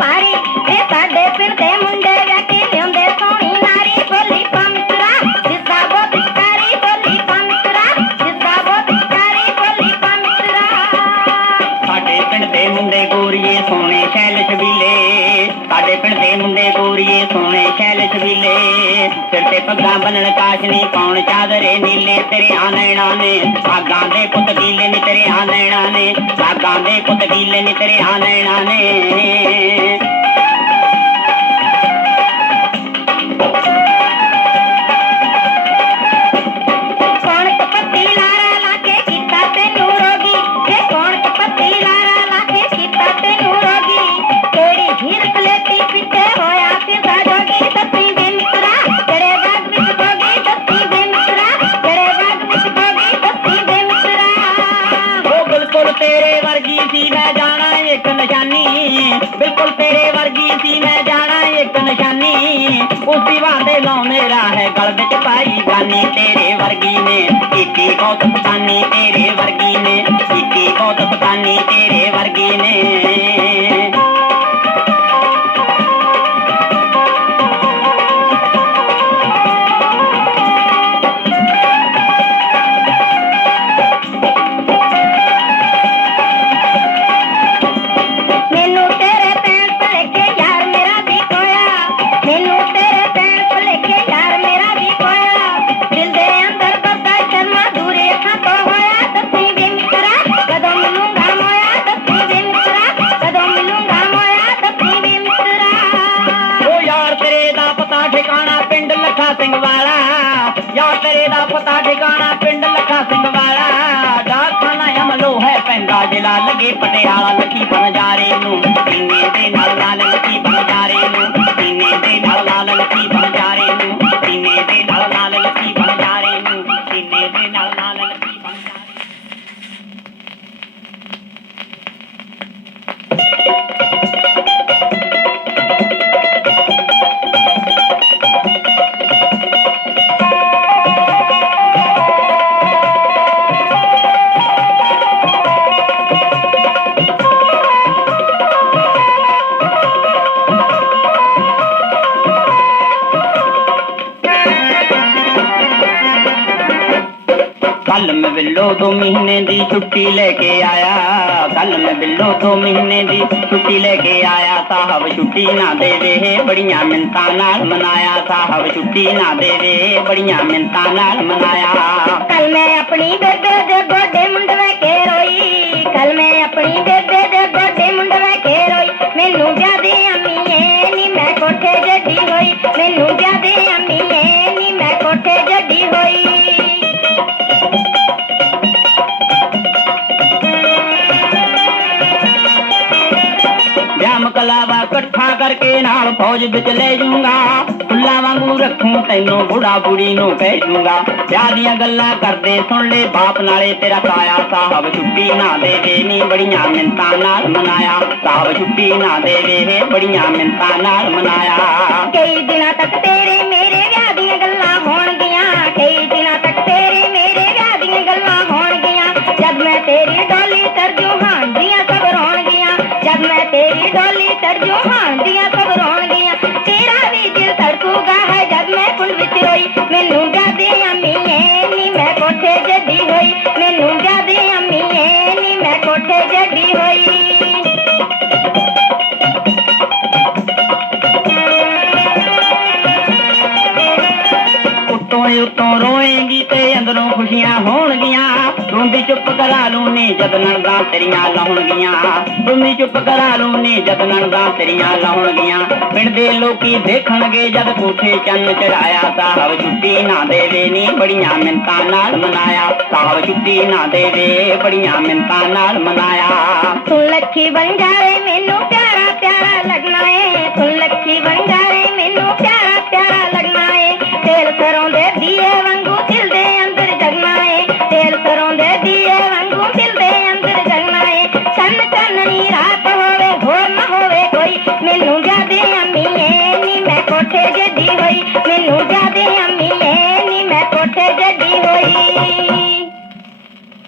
பாரு ਪੱਗਾਂ ਬੰਨਣ ਕਾਸ਼ਨੀ ਪਾਉਣ ਚਾਦਰੇ ਨੀਲੇ ਤੇਰੇ ਆਨੈਣਾ ਨੇ? ਸਾਗਾਂ ਦੇ ਪੁੱਤ ਗੀਲੇ ਨੀ ਤੇਰੇ ਆ ਨੇ ਸਾਗਾਂ ਦੇ ਪੁੱਤ ਗੀਲੇ ਨੀ ਤੇਰੇ ਆ ਨੇ। ਦੀ ਵਾਂਦੇ ਲਾਉਨੇ ਗਲ ਵਿੱਚ ਪਾਈ ਗਾਨੀ ਤੇਰੇ ਵਰਗੀ ਨੇ। ਕੀਤੀ ਬਹੁਤ ਪਤਾਨੀ ਤੇਰੇ ਵਰਗੀ ਨੇ। ਕੀਤੀ ਬਹੁਤ ਪਤਾਨੀ ਤੇਰੇ ਵਰਗੀ ਨੇ। ਸਿੰਘ ਵਾਲਾ ਯਾਰ ਤੇਰੇ ਦਾ ਪਤਾ ਠਿਕਾਣਾ ਪਿੰਡ ਲੱਖਾ ਸਿੰਘ ਵਾਲਾ। ਡਾਕਖਾਨਾ ਅਮਲੋ ਹੈ ਪੈਂਦਾ ਜਿਲਾ ਲੱਗੇ ਪਟਿਆਲਾ ਲੱਖੀ ਬਨਜਾਰੇ ਨੂੰ। ਸੀਨੇ ਦੇ ਨਾਲ ਨਾਲ ਲੱਖੀ ਬਨਜਾਰੇ ਨੂੰ। ਕੱਲ ਮੈਂ ਬਿੱਲੋ ਦੋ ਮਹੀਨੇ ਦੀ ਛੁੱਟੀ ਲੈ ਕੇ ਆਇਆ। ਕੱਲ ਮੈਂ ਬਿੱਲੋ ਦੋ ਮਹੀਨੇ ਦੀ ਛੁੱਟੀ ਲੈ ਕੇ ਆਇਆ। ਸਾਹਿਬ ਛੁੱਟੀ ਨਾ ਦੇਵੇ ਬੜੀਆਂ ਮਿੰਤਾਂ ਨਾਲ ਮਨਾਇਆ। ਸਾਹਿਬ ਛੁੱਟੀ ਨਾ ਦੇਵੇ ਬੜੀਆਂ ਮਿੰਤਾਂ ਨਾਲ ਮਨਾਇਆ। ਕੱਲ ਮੈਂ ਆਪਣੀ ਬੇਬੇ ਦੇ ਗੋਡੇ ਮੁੰਡਵੇ ਕੇ ਰੋਈ। ਕੱਲ ਮੈਂ ਆਪਣੀ ਬੇਬੇ ਦੇ ਗੋਡੇ ਮੁੰਡਵੇ ਕੇ ਰੋਈ। ਮੈਨੂੰ ਜਿਆਦੇ ਅੰਮੀਏ ਨੀ, ਮੈਂ ਕੋਠੇ ਜੱਡੀ ਹੋਈ। ਮੈਨੂੰ ਵਿਆਮ ਕਲਾਵਾ ਇਕੱਠਾ ਕਰਕੇ ਨਾਲ ਫੌਜ ਵਿੱਚ ਲੈ ਜੂੰਗਾ ਫੁੱਲਾਂ ਵਾਂਗੂ ਰੱਖੂੰ ਤੈਨੂੰ, ਬੁੜਾ ਬੁੜੀ ਨੂੰ ਕਹਿ ਜੂੰਗਾ ਵਿਆਹ ਦੀਆਂ ਗੱਲਾਂ ਕਰਦੇ ਸੁਣ ਲੈ, ਬਾਪ ਨਾਲੇ ਤੇਰਾ ਤਾਇਆ ਸਾਹਿਬ ਛੁੱਟੀ ਨਾ ਦੇ ਨੀ ਬੜੀਆਂ ਮਿੰਤਾਂ ਨਾਲ ਮਨਾਇਆ, ਸਾਹਿਬ ਛੁੱਟੀ ਨਾ ਦੇਵੇ। ਬੜੀਆਂ ਮਿੰਤਾਂ ਨਾਲ ਮਨਾਇਆ। ਕਈ ਦਿਨਾਂ ਤੱਕ ਤੇਰੇ ਮੇਰੇ ਮੈਂ ਤੇਰੀ ਡੋਲੀ ਤਰਜੂਹਾਨ ਦੀਆਂ ਸਭ ਰੋਣਗੀਆਂ। ਤੇਰਾ ਵੀ ਦਿਲ ਧੜਕੂਗਾ, ਹੈ ਜਦ ਮੈਂ ਕੁਲ ਵਿੱਚ ਰੋਈ। ਮੈਨੂੰ ਜਾਦੇ ਅੰਮੀਏ ਨੀ ਮੈਂ ਕੋਠੇ ਜੱਡੀ ਹੋਈ। ਮੈਨੂੰ ਜਾਦੇ ਅੰਮੀਏ ਨੀ ਮੈਂ ਕੋਠੇ ਜੱਡੀ ਹੋਈ। ਉੱਤੋਂ ਉੱਤੋਂ ਰੋਏਂਗੀ ਤੇ ਅੰਦਰੋਂ ਖੁਸ਼ੀਆਂ ਹੋਣਗੀਆਂ। ਰੋਂਦੀ ਚੁੱਪ ਕਰਾ ਲੂੰ ਨੀ ਜਦ ਨਣਦਾਂ ਤੇਰੀਆਂ ਲਾਉਣਗੀਆਂ। ਰੋਂਦੀ ਚੁੱਪ ਕਰਾ ਲੂੰ ਨੀ ਜਦ ਨਣਦਾਂ ਤੇਰੀਆਂ ਲਾਉਣਗੀਆਂ। ਪਿੰਡ ਦੇ ਲੋਕੀ ਦੇਖਣਗੇ ਜਦ ਕੋਠੇ ਚੰਨ ਚੜਾਇਆ ਸਾਹਿਬ ਛੁੱਟੀ ਨਾ ਦੇਵੇ ਨੀ ਬੜੀਆਂ ਮਿੰਤਾਂ ਨਾਲ ਮਨਾਇਆ। ਸਾਹਿਬ ਛੁੱਟੀ ਨਾ ਦੇਵੇ, ਬੜੀਆਂ ਮਿੰਤਾਂ ਨਾਲ ਮਨਾਇਆ। ਸੁਣ ਲੱਖੀ ਬੰਜਾਰੇ ਮੈਨੂੰ ਏ ਤੇਲ ਸਰੋਂ ਦੇ ਦੀਏ ਵਾਂਗੂ ਖਿਲਦੇ ਅੰਦਰ ਜਗਣਾ ਏ ਤੇਲ ਸਰੋਂ ਦੇ ਦੀਏ ਵਾਂਗੂ ਖਿਲਦੇ ਅੰਦਰ ਜਗਣਾ ਏ ਚੰਨ ਚਾਨਣੀ ਰਾਤ ਹੋਵੇ ਹੋਰ ਨਾ ਹੋਵੇ ਕੋਈ। ਮੈਨੂੰ ਜਾਦੇ ਅੰਮੀਏ ਨੀ ਮੈਂ ਕੋਠੇ ਜੱਦੀ ਹੋਈ। ਮੈਨੂੰ ਜਾਦੇ